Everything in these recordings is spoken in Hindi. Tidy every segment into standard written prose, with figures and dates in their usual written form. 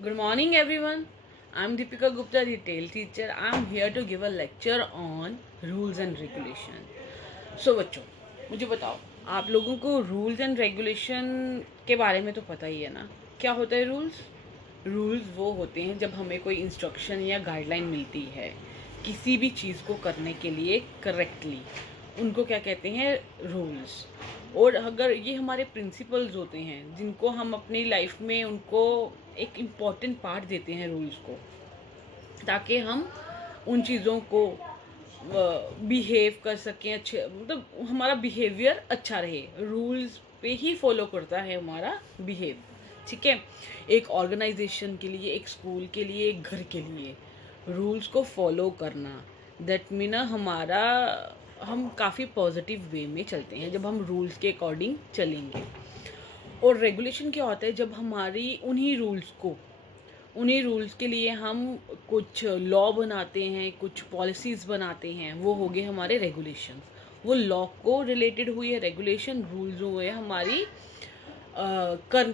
Good morning, everyone. I'm Deepika Gupta, retail teacher. I'm here to give a lecture on rules and regulation. So बच्चों, मुझे बताओ, आप लोगों को रूल्स एंड रेगुलेशन के बारे में तो पता ही है ना? क्या होता है रूल्स? रूल्स वो होते हैं जब हमें कोई इंस्ट्रक्शन या गाइडलाइन मिलती है किसी भी चीज़ को करने के लिए करेक्टली, उनको क्या कहते हैं? रूल्स। और अगर ये हमारे प्रिंसिपल्स होते हैं जिनको हम अपनी लाइफ में उनको एक इम्पॉर्टेंट पार्ट देते हैं रूल्स को, ताकि हम उन चीज़ों को बिहेव कर सकें, अच्छे मतलब हमारा बिहेवियर अच्छा रहे। रूल्स पे ही फॉलो करता है हमारा बिहेव, ठीक है? एक ऑर्गेनाइजेशन के लिए, एक स्कूल के लिए, एक घर के लिए रूल्स को फॉलो करना, दैट मीन हमारा हम काफ़ी पॉजिटिव वे में चलते हैं जब हम रूल्स के अकॉर्डिंग चलेंगे। और रेगुलेशन क्या होता है? जब हमारी उन्हीं रूल्स के लिए हम कुछ लॉ बनाते हैं, कुछ पॉलिसीज़ बनाते हैं, वो हो गए हमारे रेगुलेशन। वो लॉ को रिलेटेड हुई है, रेगुलेशन रूल्स हुए हमारी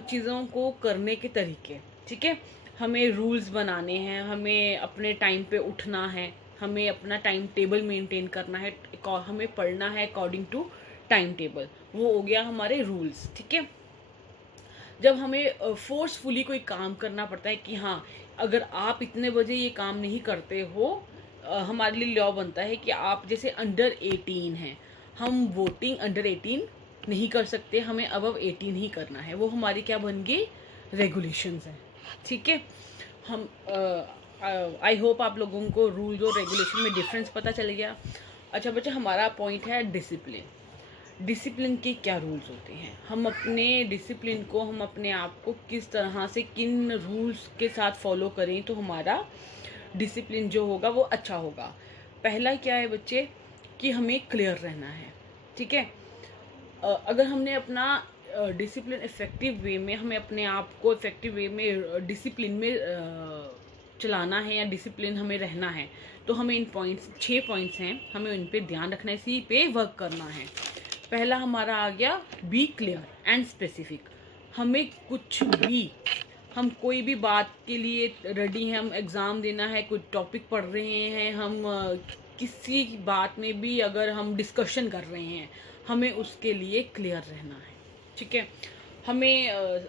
चीज़ों को करने के तरीके, ठीक है? हमें रूल्स बनाने हैं, हमें अपने टाइम पे उठना है, हमें अपना टाइम टेबल मेंटेन करना है, हमें पढ़ना है अकॉर्डिंग टू टाइम टेबल। वो हो गया हमारे रूल्स, ठीक है? जब हमें फोर्सफुली कोई काम करना पड़ता है कि हाँ, अगर आप इतने बजे ये काम नहीं करते हो, हमारे लिए लॉ बनता है कि आप जैसे अंडर 18 हैं, हम वोटिंग अंडर 18 नहीं कर सकते, हमें अबव 18 ही करना है। वो हमारी क्या बन गई? रेगुलेशंस है, ठीक है? हम आई होप आप लोगों को रूल्स और रेगुलेशन में डिफरेंस पता चल गया। अच्छा बच्चा, हमारा पॉइंट है डिसिप्लिन। डिसिप्लिन के क्या रूल्स होते हैं? हम अपने डिसिप्लिन को, हम अपने आप को किस तरह से, किन रूल्स के साथ फॉलो करें तो हमारा डिसिप्लिन जो होगा वो अच्छा होगा। पहला क्या है बच्चे, कि हमें क्लियर रहना है, ठीक है? अगर हमने अपना डिसिप्लिन इफ़ेक्टिव वे में, हमें अपने आप को इफ़ेक्टिव वे में डिसिप्लिन में चलाना है या डिसिप्लिन हमें रहना है, तो हमें इन पॉइंट्स, 6 पॉइंट्स हैं, हमें उन पे ध्यान रखना है, इसी पे वर्क करना है। पहला हमारा आ गया, बी क्लियर एंड स्पेसिफिक। हमें कुछ भी, हम कोई भी बात के लिए रेडी हैं, हम एग्ज़ाम देना है, कोई टॉपिक पढ़ रहे हैं, हम किसी बात में भी अगर हम डिस्कशन कर रहे हैं, हमें उसके लिए क्लियर रहना है, ठीक है? हमें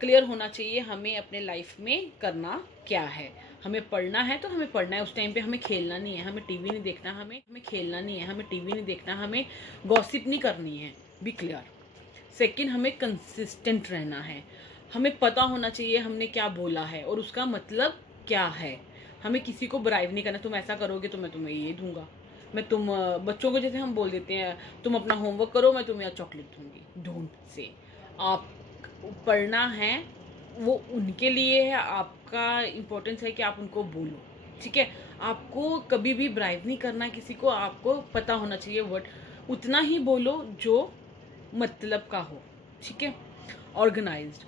क्लियर होना चाहिए हमें अपने लाइफ में करना क्या है। हमें पढ़ना है तो हमें पढ़ना है, उस टाइम पे हमें खेलना नहीं है, हमें टीवी नहीं देखना, हमें खेलना नहीं है, हमें टीवी नहीं देखना, हमें गॉसिप नहीं करनी है। Be clear. सेकंड, हमें कंसिस्टेंट रहना है। हमें पता होना चाहिए हमने क्या बोला है और उसका मतलब क्या है। हमें किसी को ब्राइब नहीं करना, तुम ऐसा करोगे तो मैं तुम्हें ये दूंगा। बच्चों को जैसे हम बोल देते हैं, तुम अपना होमवर्क करो, मैं तुम्हें चॉकलेट दूंगी। Don't say. आप पढ़ना है, वो उनके लिए है, आपका इम्पोर्टेंस है कि आप उनको बोलो, ठीक है? आपको कभी भी ब्राइब नहीं करना किसी को, आपको पता होना चाहिए वर्ड, उतना ही बोलो जो मतलब का हो, ठीक है? ऑर्गेनाइज्ड।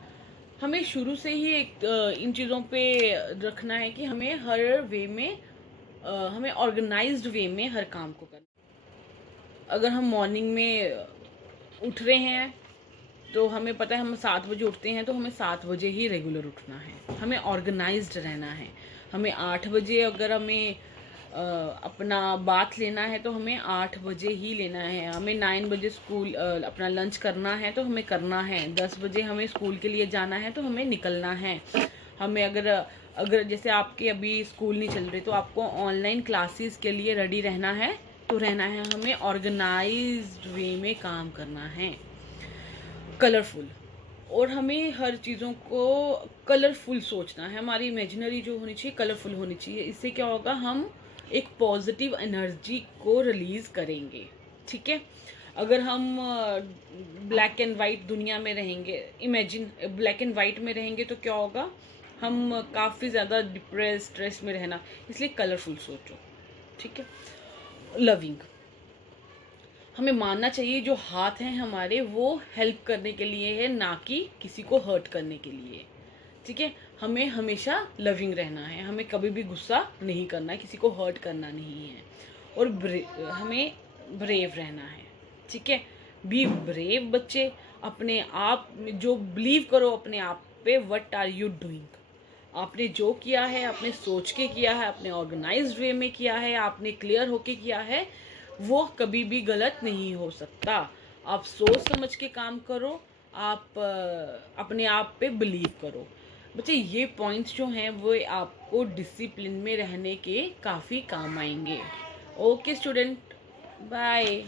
हमें शुरू से ही एक इन चीज़ों पे रखना है कि हमें हर वे में हमें ऑर्गेनाइज्ड वे में हर काम को करना। अगर हम मॉर्निंग में उठ रहे हैं तो हमें पता है हम 7 बजे उठते हैं, तो हमें 7 बजे ही रेगुलर उठना है, हमें ऑर्गेनाइज्ड रहना है। हमें 8 बजे अगर हमें अपना बात लेना है तो हमें 8 बजे ही लेना है। हमें 9 बजे स्कूल अपना लंच करना है तो हमें करना है। 10 बजे हमें स्कूल के लिए जाना है तो हमें निकलना है। हमें अगर अगर जैसे आपके अभी स्कूल नहीं चल रहे तो आपको ऑनलाइन क्लासेस के लिए रेडी रहना है तो रहना है। हमें ऑर्गेनाइज्ड वे में काम करना है। कलरफुल, और हमें हर चीज़ों को कलरफुल सोचना है। हमारी इमेजिनरी जो होनी चाहिए कलरफुल होनी चाहिए। इससे क्या होगा, हम एक पॉजिटिव एनर्जी को रिलीज़ करेंगे, ठीक है? अगर हम ब्लैक एंड वाइट दुनिया में रहेंगे, इमेजिन ब्लैक एंड वाइट में रहेंगे तो क्या होगा, हम काफ़ी ज़्यादा डिप्रेस स्ट्रेस में रहना। इसलिए कलरफुल सोचो, ठीक है? लविंग, हमें मानना चाहिए जो हाथ हैं हमारे वो हेल्प करने के लिए है, ना कि किसी को हर्ट करने के लिए, ठीक है? हमें हमेशा लविंग रहना है, हमें कभी भी गुस्सा नहीं करना है, किसी को हर्ट करना नहीं है। और हमें ब्रेव रहना है, ठीक है? बी ब्रेव बच्चे। अपने आप में जो बिलीव करो अपने आप पे, व्हाट आर यू डूइंग, आपने जो किया है, आपने सोच के किया है, आपने ऑर्गेनाइज्ड वे में किया है, आपने क्लियर होके किया है, वो कभी भी गलत नहीं हो सकता। आप सोच समझ के काम करो, आप अपने आप पे बिलीव करो। बच्चे ये पॉइंट्स जो हैं वो आपको डिसिप्लिन में रहने के काफ़ी काम आएंगे। Okay student, bye.